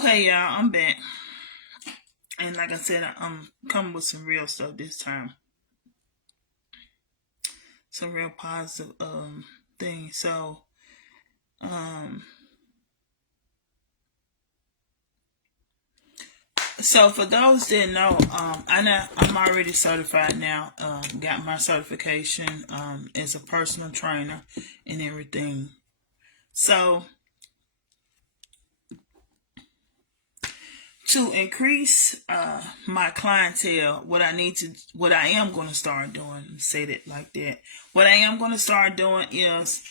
Okay, y'all, I'm back. And like I said, I'm coming with some real stuff this time. Some real positive things. Um so for those that know, I'm already certified now. Got my certification as a personal trainer and everything. So to increase my clientele, what I am going to start doing, say that like that. What I am going to start doing is,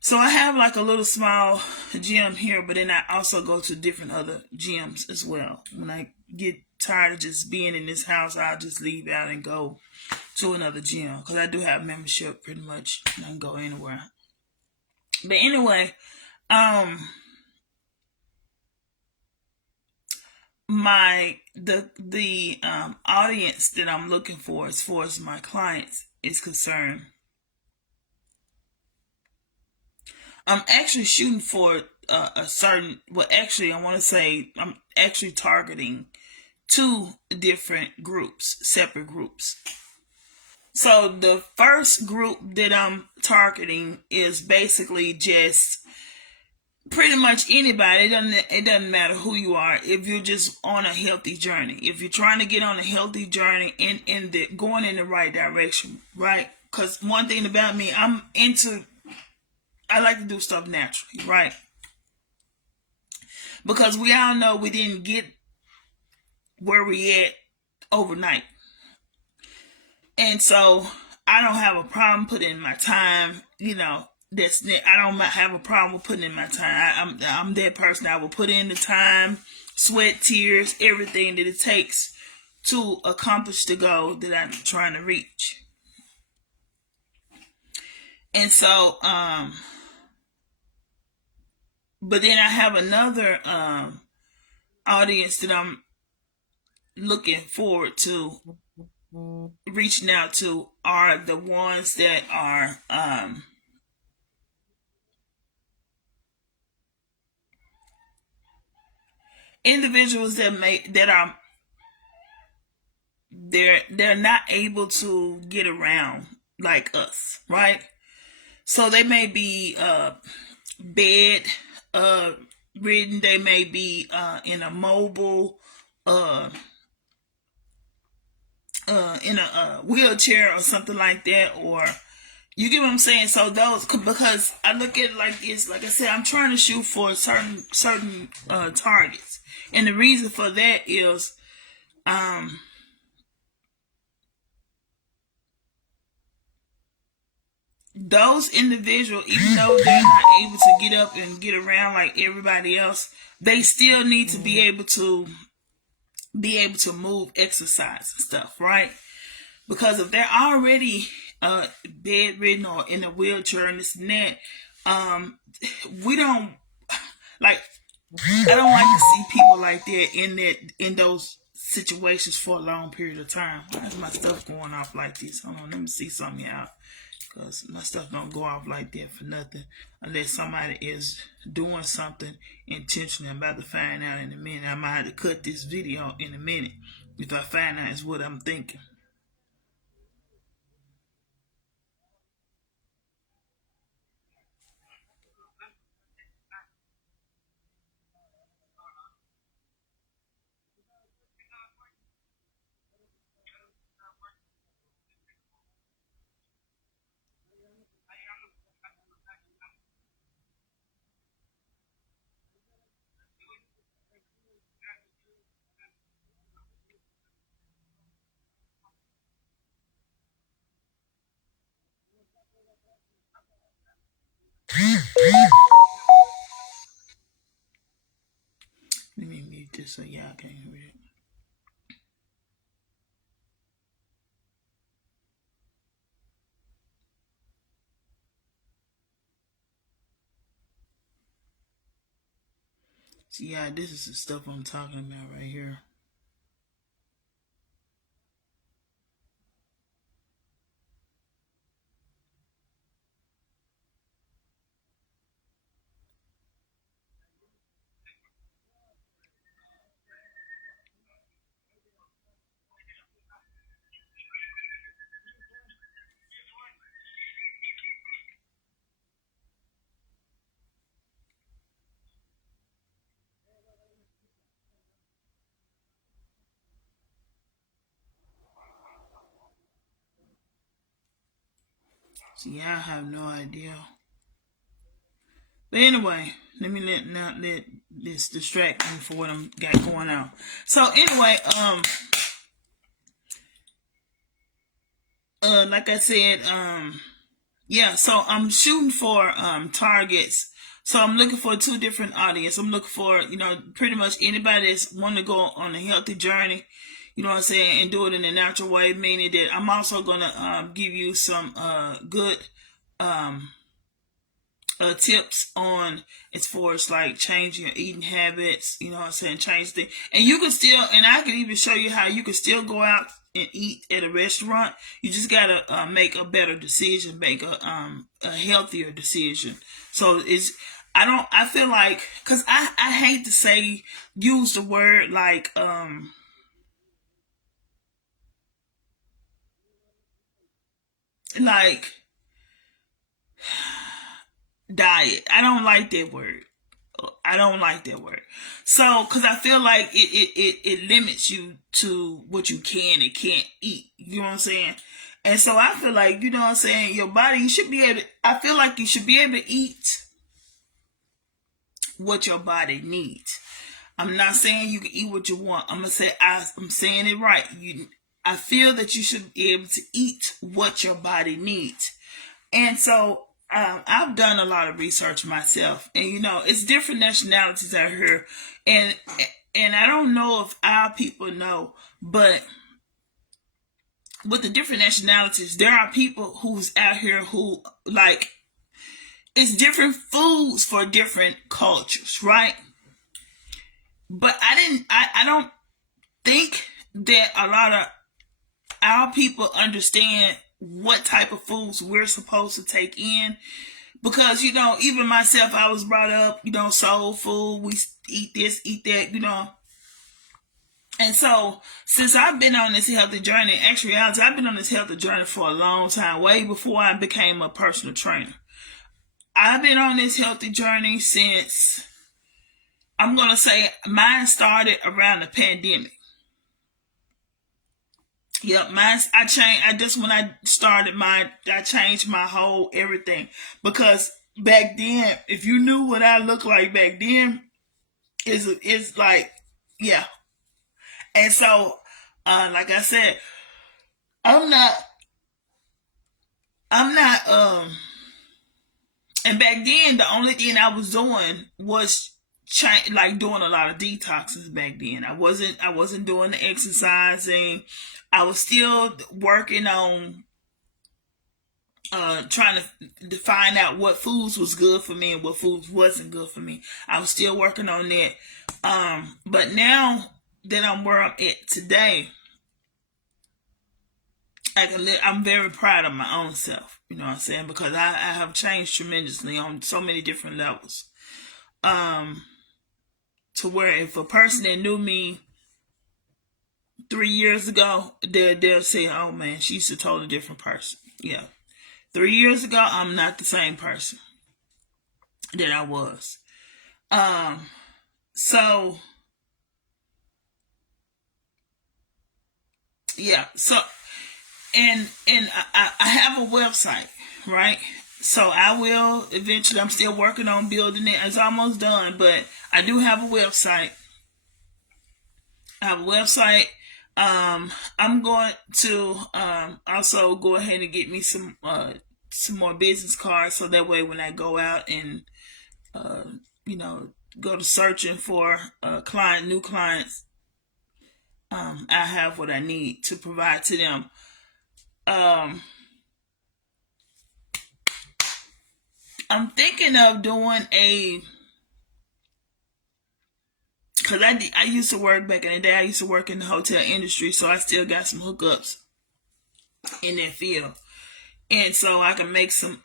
so I have like a little small gym here, but then I also go to different other gyms as well. When I get tired of just being in this house, I'll just leave out and go to another gym because I do have membership pretty much. And I can go anywhere. But anyway, um, the audience that I'm looking for as far as my clients is concerned, I'm actually shooting for a certain. Well, actually, I want to say I'm actually targeting two different groups, separate groups. So the first group that I'm targeting is basically just pretty much anybody. It doesn't matter who you are. If you're just on a healthy journey, if you're trying to get on a healthy journey and going in the right direction, right? Because one thing about me, I like to do stuff naturally, right? Because we all know we didn't get where we at overnight. And so I don't have a problem putting in my time. I don't have a problem with putting in my time. I'm that person. I will put in the time, sweat, tears, everything that it takes to accomplish the goal that I'm trying to reach. And so, but then I have another audience that I'm looking forward to reaching out to are the ones that are individuals that are they're not able to get around like us, right? So they may be bed uh ridden, they may be in a mobile uh in a wheelchair or something like that, or you get what I'm saying. So those, because I look at it like this, like I said, I'm trying to shoot for certain targets, and the reason for that is um those individuals, even though they're not able to get up and get around like everybody else, they still need to be able to move, exercise and stuff, right? Because if they're already bedridden or in a wheelchair and this and that, um, we don't like. I don't like to see people like that in those situations for a long period of time. Why is my stuff going off like this? Hold on, let me see something out. Because my stuff don't go off like that for nothing unless somebody is doing something intentionally. I'm about to find out in a minute. I might have to cut this video in a minute if I find out is what I'm thinking. Let me mute this so y'all can hear it. See, yeah, this is the stuff I'm talking about right here. So yeah, I have no idea. But anyway, let me not let this distract me for what I'm got going on. So anyway, like I said, yeah, so I'm shooting for targets. So I'm looking for two different audience. I'm looking for, pretty much anybody that's want to go on a healthy journey, you know what I'm saying, and do it in a natural way, meaning that I'm also gonna give you some good um tips on as far as like changing your eating habits, you know what I'm saying, change things. And you can still, and I can even show you how you can still go out and eat at a restaurant. You just gotta make a better decision, make a healthier decision. So I feel like, cause I hate to say, use the word like diet. I don't like that word. I don't like that word. So, because I feel like it limits you to what you can and can't eat. You know what I'm saying? And so I feel like, you know what I'm saying, your body, you should be able to, I feel like you should be able to eat what your body needs. I'm not saying you can eat what you want. I'm saying it right. I feel that you should be able to eat what your body needs. And so I've done a lot of research myself, and it's different nationalities out here, and I don't know if our people know, but with the different nationalities, there are people who's out here who like it's different foods for different cultures, right? But I don't think that a lot of our people understand what type of foods we're supposed to take in, because even myself, I was brought up, soul food, we eat this, eat that. And so since I've been on this healthy journey, actually I've been on this healthy journey for a long time, way before I became a personal trainer. I've been on this healthy journey since, I'm gonna say, mine started around the pandemic. Yep, mine. I changed. I just when I started mine, I changed my whole everything, because back then, if you knew what I looked like back then, is like, yeah. And so, like I said, I'm not. I'm not. And back then, the only thing I was doing was like doing a lot of detoxes. Back then, I wasn't doing the exercising. I was still working on trying to find out what foods was good for me and what foods wasn't good for me. I was still working on that. But now that I'm where I'm at today, I'm very proud of my own self. You know what I'm saying? Because I have changed tremendously on so many different levels. Um, to where if a person that knew me 3 years ago, they'll say, "Oh man, she's a totally different person." Yeah, 3 years ago, I'm not the same person that I was. Um, so yeah, so and I have a website, right? So I will eventually. I'm still working on building it. It's almost done, but I do have a website. I have a website. I'm going to also go ahead and get me some more business cards, so that way when I go out and uh, go to searching for new clients, I have what I need to provide to them. Um, I'm thinking of doing because I used to work back in the day. I used to work in the hotel industry, so I still got some hookups in that field, and so I can make some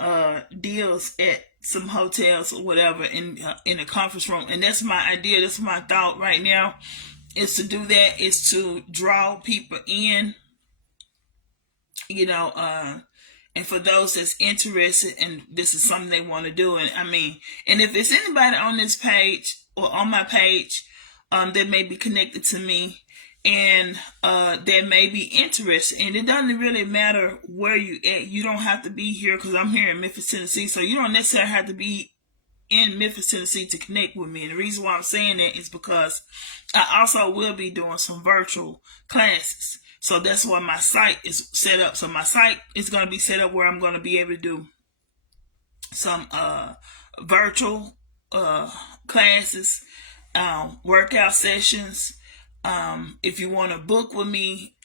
deals at some hotels or whatever in a conference room. And that's my idea. That's my thought right now. Is to do that. Is to draw people in. You know, and for those that's interested and this is something they want to do, and I mean, and if it's anybody on this page or on my page that may be connected to me and that may be interested. And it doesn't really matter where you at. You don't have to be here, because I'm here in Memphis, Tennessee. So you don't necessarily have to be in Memphis, Tennessee to connect with me. And the reason why I'm saying that is because I also will be doing some virtual classes. So that's why my site is set up. So my site is going to be set up where I'm going to be able to do some virtual classes, workout sessions. If you want to book with me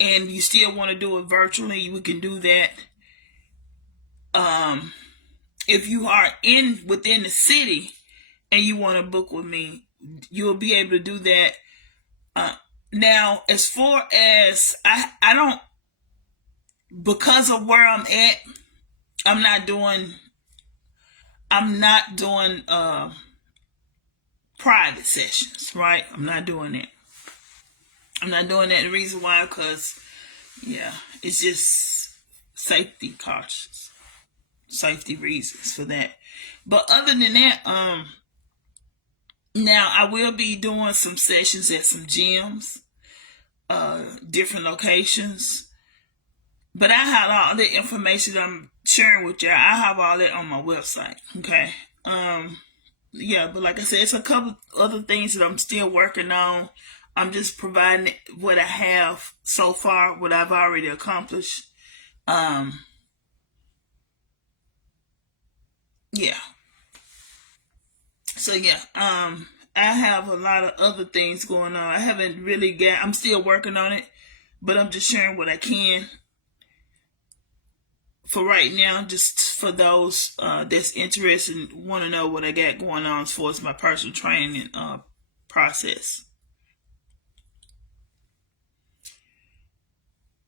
and you still want to do it virtually, we can do that. If you are within the city and you want to book with me, you'll be able to do that. Now, as far as I don't, because of where I'm at, I'm not doing private sessions, right? I'm not doing that. The reason why, because it's just safety cautious, safety reasons for that. But other than that, now I will be doing some sessions at some gyms, different locations. But I have all the information that I'm sharing with you. I have all that on my website. Okay. But like I said, it's a couple other things that I'm still working on. I'm just providing what I have so far, what I've already accomplished. Yeah. So I have a lot of other things going on. I haven't really I'm still working on it, but I'm just sharing what I can for right now, just for those that's interested and want to know what I got going on as far as my personal training process.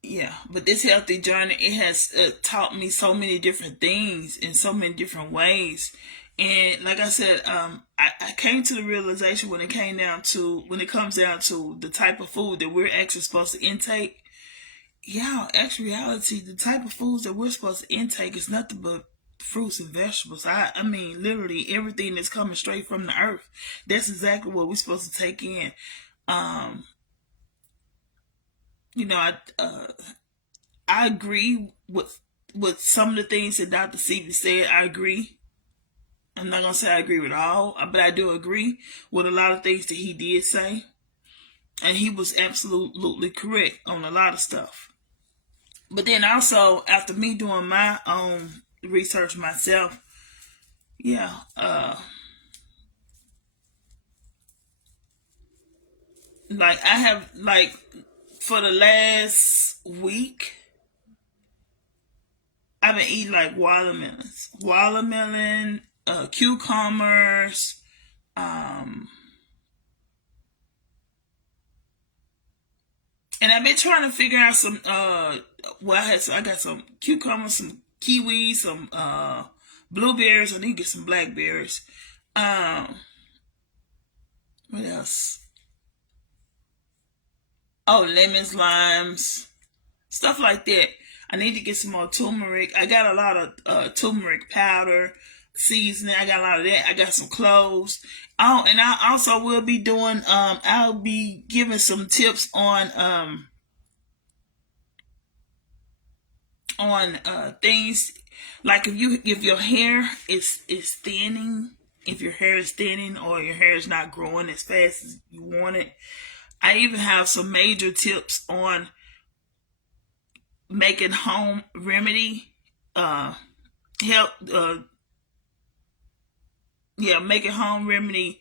Yeah, but this healthy journey, it has taught me so many different things in so many different ways. And like I said, I came to the realization when it comes down to the type of food that we're actually supposed to intake. Yeah, actual reality, the type of foods that we're supposed to intake is nothing but fruits and vegetables. I mean, literally everything that's coming straight from the earth. That's exactly what we're supposed to take in. Um, you know, I agree with some of the things that Dr. Sebi said. I agree. I'm not gonna say I agree with all, but I do agree with a lot of things that he did say, and he was absolutely correct on a lot of stuff. But then also, after me doing my own research myself, yeah, like I have, like, for the last week, I've been eating like watermelon, cucumbers, um, and I've been trying to figure out some. I got some cucumbers, some kiwis, some blueberries. I need to get some blackberries. Um, what else? Oh, lemons, limes, stuff like that. I need to get some more turmeric. I got a lot of turmeric powder, seasoning. I got a lot of that. I got some cloves. Oh, and I also will be doing. I'll be giving some tips on things like if your hair is thinning, if your hair is thinning or your hair is not growing as fast as you want it. I even have some major tips on making home remedy help making home remedy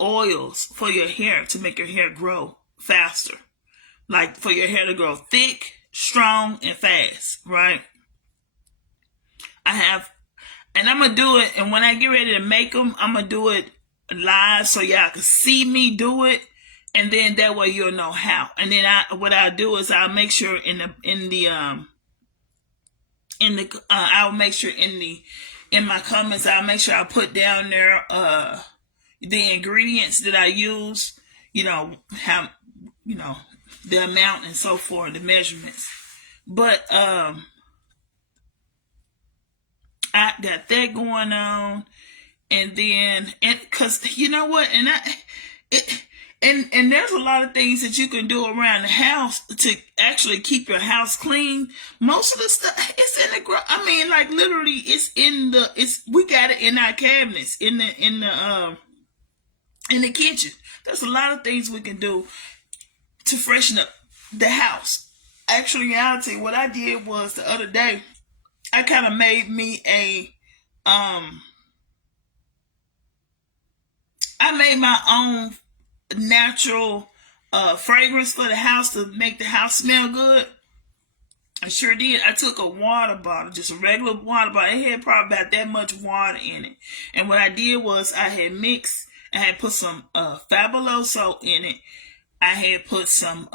oils for your hair to make your hair grow faster, like for your hair to grow thick, strong, and fast, right? I have, and I'm gonna do it, and when I get ready to make them, I'm gonna do it live so y'all can see me do it, and then that way you'll know how. And then what I'll do is I'll make sure I'll make sure in my comments, I'll make sure I put down there the ingredients that I use, how, you know, the amount and so forth, the measurements. But I got that going on, and then, and because you know what, and it And there's a lot of things that you can do around the house to actually keep your house clean. Most of the stuff it's in the I mean, like literally, it's in the it's we got it in our cabinets in the kitchen. There's a lot of things we can do to freshen up the house. Actually, in reality, what I did was the other day, I kind of made me a I made my own natural fragrance for the house to make the house smell good. I sure did. I took a water bottle, just a regular water bottle. It had probably about that much water in it. And what I did was I had mixed, I had put some Fabuloso in it. I had put some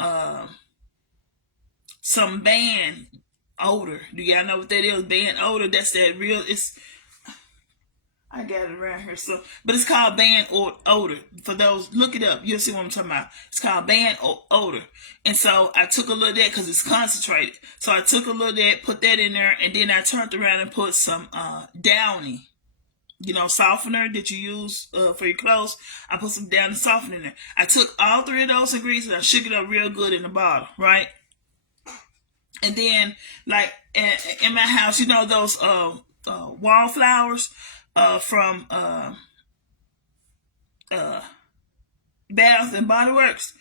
band odor. Do y'all know what that is? Band odor. That's that real. It's I got it around here, so but it's called band odor. For those, look it up. You'll see what I'm talking about. It's called band odor. And so I took a little of that because it's concentrated. So I took a little of that, put that in there, and then I turned around and put some Downy, softener that you use for your clothes. I put some Downy softener in there. I took all three of those ingredients and I shook it up real good in the bottle, right? And then, like in my house, those wallflowers from Bath and Body Works.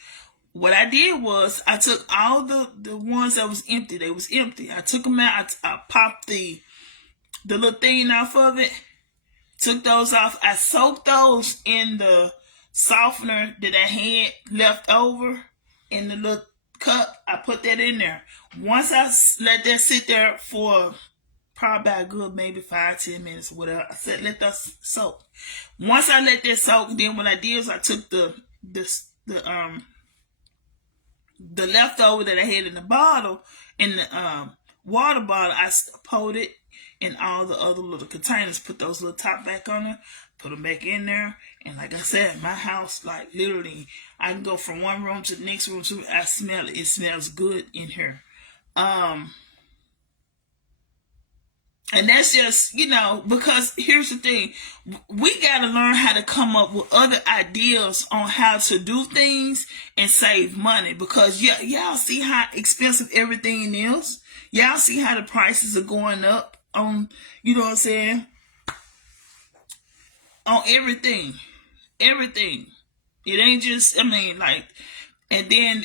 What I did was I took all the ones that was empty. They was empty. I took them out. I popped the little thing off of it. Took those off. I soaked those in the softener that I had left over in the little cup. I put that in there. Once I let that sit there for probably about a good maybe 5-10 minutes or whatever, I said let that soak. Once I let that soak, then what I did was I took the leftover that I had in the bottle, in the water bottle, I poured it in all the other little containers, put those little top back on there, put them back in there, and like I said, my house, like literally, I can go from one room to the next room, I smell it. It smells good in here. And that's just, because here's the thing. We got to learn how to come up with other ideas on how to do things and save money. Because y'all see how expensive everything is. Y'all see how the prices are going up on, you know what I'm saying? On everything. Everything. It ain't just, and then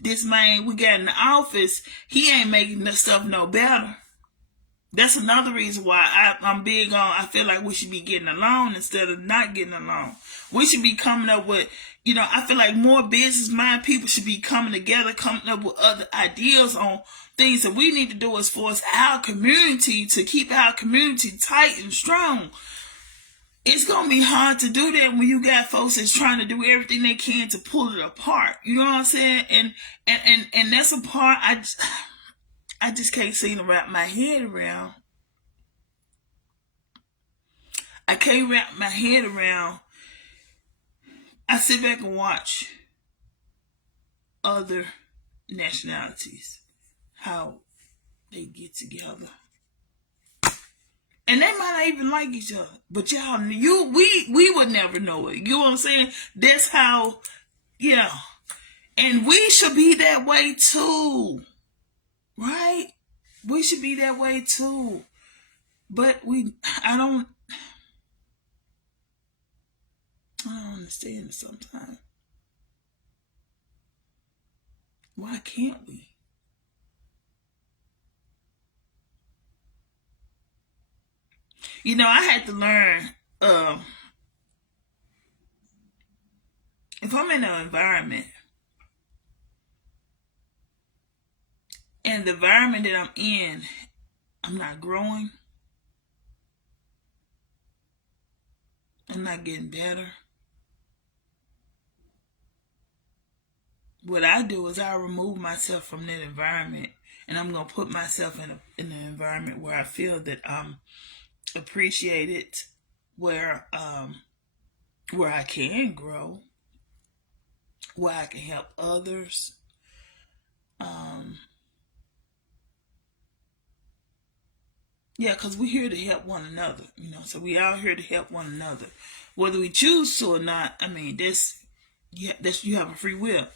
this man we got in the office, he ain't making the stuff no better. That's another reason why I'm big on, I feel like we should be getting along instead of not getting along. We should be coming up with, I feel like more business mind people should be coming together, coming up with other ideas on things that we need to do as far as our community, to keep our community tight and strong. It's going to be hard to do that when you got folks that's trying to do everything they can to pull it apart. You know what I'm saying? And that's a part I just can't seem to wrap my head around. I can't wrap my head around. I sit back and watch other nationalities, how they get together. And they might not even like each other. But y'all, we would never know it. You know what I'm saying? That's how, And we should be that way too. Right? We should be that way too. But I don't understand it sometimes. Why can't we? I had to learn, if I'm in an environment, and the environment that I'm in, I'm not growing, I'm not getting better. What I do is I remove myself from that environment, and I'm gonna put myself in an environment where I feel that I'm appreciated, where I can grow, where I can help others. Yeah, because we're here to help one another, so we out here to help one another, whether we choose to or not. You have a free will.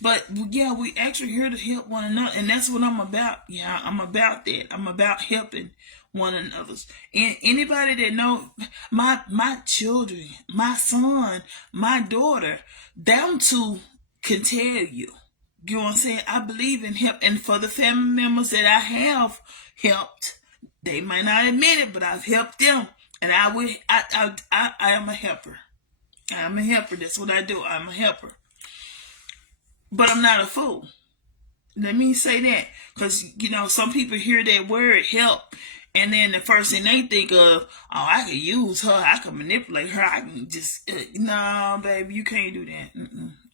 But yeah, we actually here to help one another, and that's what I'm about. Yeah, I'm about that. I'm about helping one another. And anybody that know my children, my son, my daughter, them two can tell you. You know what I'm saying? I believe in help, and for the family members that I have helped, they might not admit it, but I've helped them, and I am a helper. I'm a helper. That's what I do. I'm a helper. But I'm not a fool. Let me say that. Because, some people hear that word help, and then the first thing they think of, oh, I can use her. I can manipulate her. I can just, no, baby, you can't do that.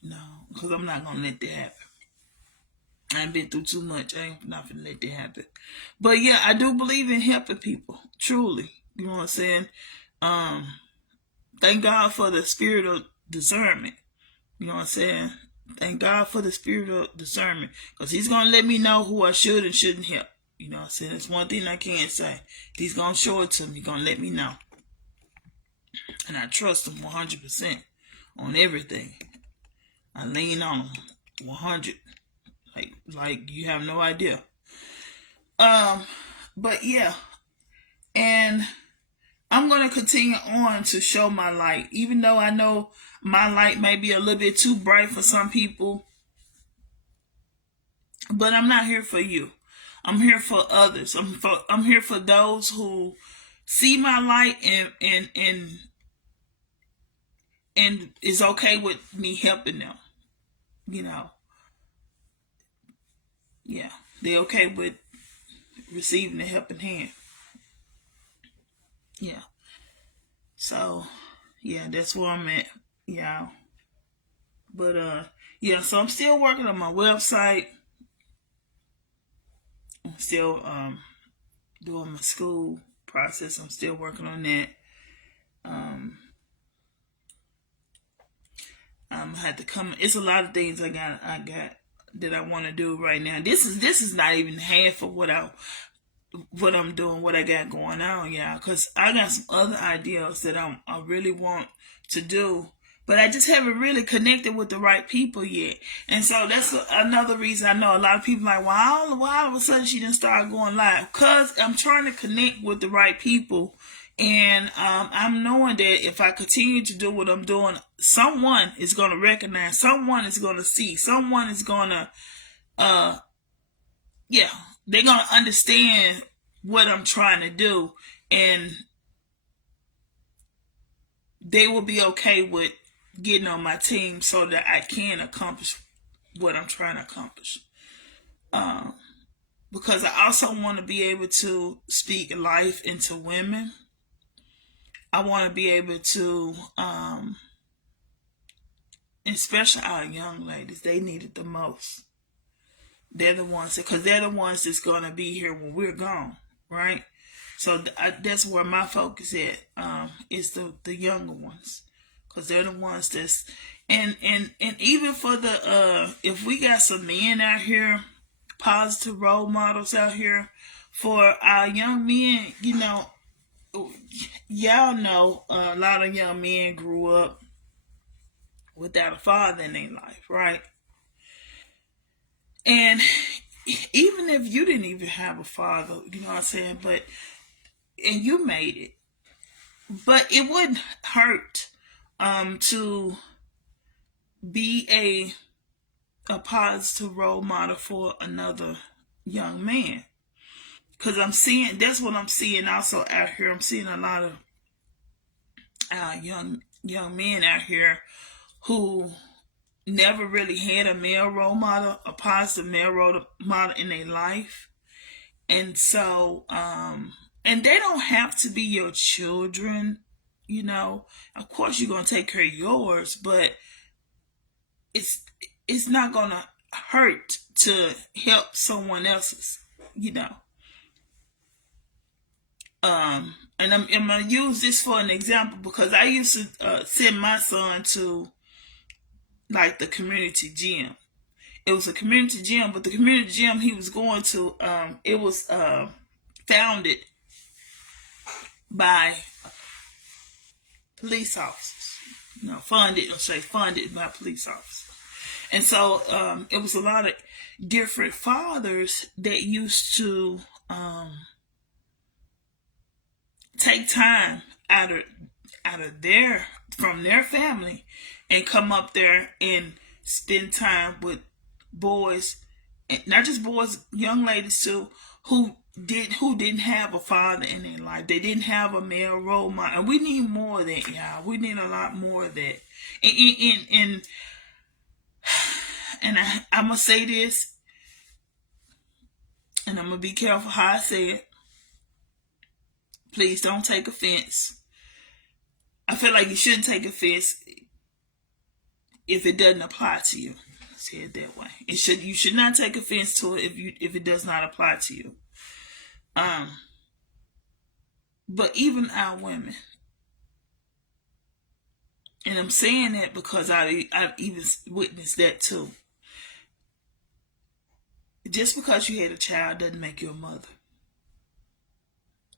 No, because I'm not going to let that happen. I've been through too much. I ain't not going to let that happen. But yeah, I do believe in helping people. Truly. You know what I'm saying? Thank God for the spirit of discernment. You know what I'm saying? Thank God for the spirit of discernment. Because he's going to let me know who I should and shouldn't help. You know what I'm saying? That's one thing I can't say. He's going to show it to me. He's going to let me know. And I trust him 100% on everything. I lean on him 100. Like you have no idea. But yeah. And I'm going to continue on to show my light. Even though I know my light may be a little bit too bright for some people. But I'm not here for you. I'm here for others. I'm here for those who see my light and is okay with me helping them. Yeah. They're okay with receiving a helping hand. Yeah. So, yeah, that's where I'm at. Yeah. But yeah, so I'm still working on my website. I'm still doing my school process. I'm still working on that. Had to come. It's a lot of things I got that I want to do right now. This is not even half of what I'm doing, what I got going on, yeah. Because I got some other ideas that I really want to do, but I just haven't really connected with the right people yet. And so that's another reason I know a lot of people like, why all of a sudden she didn't start going live? Because I'm trying to connect with the right people. And I'm knowing that if I continue to do what I'm doing, someone is going to recognize, someone is going to see, someone is going to, they're going to understand what I'm trying to do. And they will be okay with getting on my team so that I can accomplish what I'm trying to accomplish. Because I also want to be able to speak life into women. I want to be able to, especially our young ladies, they need it the most. They're the ones, because they're the ones that's going to be here when we're gone, right? So that's where my focus is the younger ones, because they're the ones that's, and even for the, if we got some men out here, positive role models out here for our young men, y'all know a lot of young men grew up without a father in their life, right? And even if you didn't even have a father, you know what I'm saying, and you made it, but it wouldn't hurt to be a positive role model for another young man. Because that's what I'm seeing also out here. I'm seeing a lot of young men out here who never really had a male role model, a positive male role model in their life. And so, and they don't have to be your children, Of course, you're going to take care of yours, but it's not going to hurt to help someone else's, And I'm going to use this for an example because I used to send my son to like the community gym. It was a community gym, but the community gym he was going to, it was founded by police officers. No, funded, or say funded by police officers. And so it was a lot of different fathers that used to take time out of their from their family and come up there and spend time with boys, and not just boys, young ladies too, who didn't have a father in their life. They didn't have a male role model, and we need more of that, y'all. We need a lot more of that. And I'm gonna say this, and I'm gonna be careful how I say it. Please don't take offense. I feel like you shouldn't take offense if it doesn't apply to you. Say it that way. You should not take offense to it if it does not apply to you. But even our women, and I'm saying that because I've even witnessed that too. Just because you had a child doesn't make you a mother.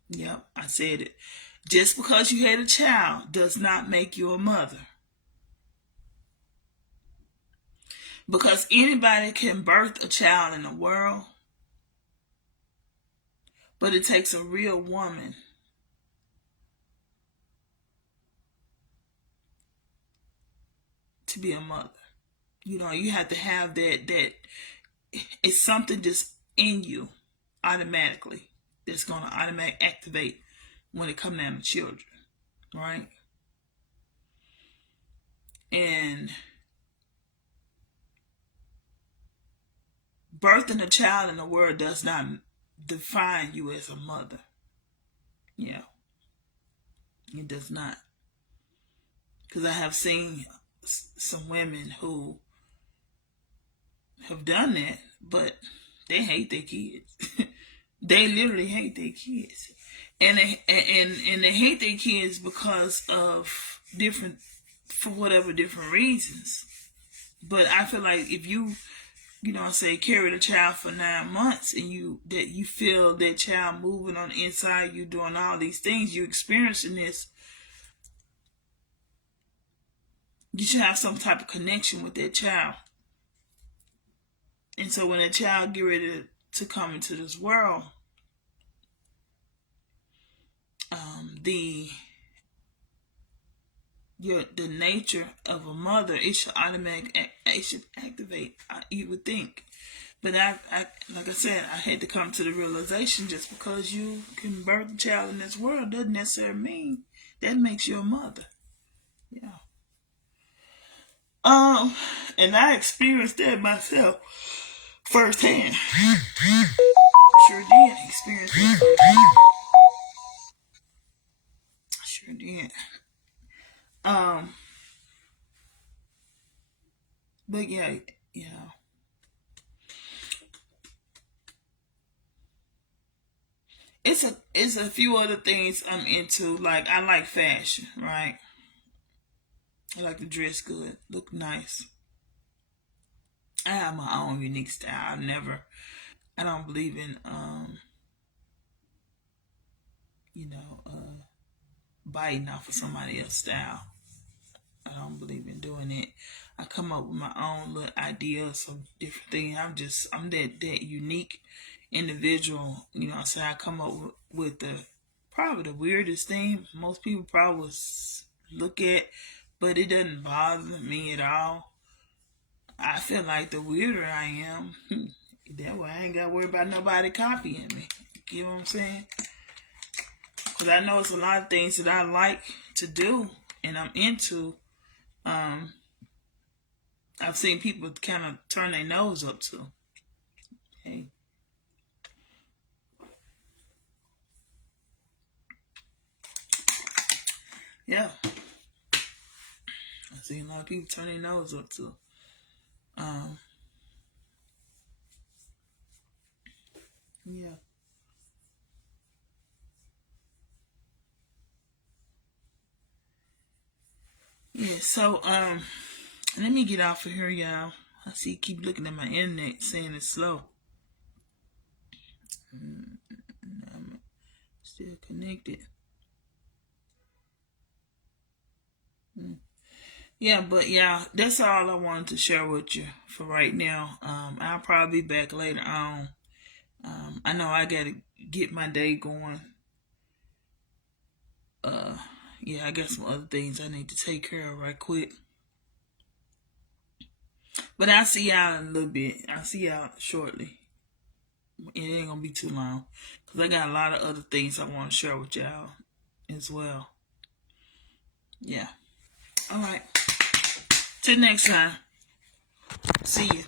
Yep, I said it. Just because you had a child does not make you a mother. Because anybody can birth a child in the world, but it takes a real woman to be a mother. You know, you have to have that it's something just in you automatically that's going to automatically activate when it comes down to children, right? And birthing a child in the world does not define you as a mother. Yeah, it does not. Because I have seen some women who have done that, but they hate their kids. They literally hate their kids, and they hate their kids because of for whatever different reasons. But I feel like if you say carry the child for 9 months and you feel that child moving on the inside, you doing all these things, you experiencing this, you should have some type of connection with that child. And so when that child get ready to come into this world, the nature of a mother, it should activate. You would think, but I like I said, I had to come to the realization: just because you can birth a child in this world doesn't necessarily mean that makes you a mother. Yeah. And I experienced that myself firsthand. Sure did experience that firsthand. Sure did. But yeah, it's a few other things I'm into. Like I like fashion, right? I like to dress good, look nice. I have my own unique style. I don't believe in you know, biting off of somebody else's style. I don't believe in doing it. I come up with my own little ideas of different things. I'm that unique individual. You know, so I come up with probably the weirdest thing most people probably would look at, but it doesn't bother me at all. I feel like the weirder I am, that way I ain't got to worry about nobody copying me. You know what I'm saying? Because I know it's a lot of things that I like to do and I'm into. I've seen people kind of turn their nose up to. Hey. Yeah. I've seen a lot of people turn their nose up to. Yeah. Yeah, so let me get off of here, y'all. I see you keep looking at my internet saying it's slow. I'm still connected. Yeah, but yeah, that's all I wanted to share with you for right now. I'll probably be back later on. I know I gotta get my day going. Uh, yeah, I got some other things I need to take care of right quick. But I'll see y'all in a little bit. I'll see y'all shortly. It ain't gonna be too long because I got a lot of other things I want to share with y'all as well. Yeah. All right. Till next time. See you.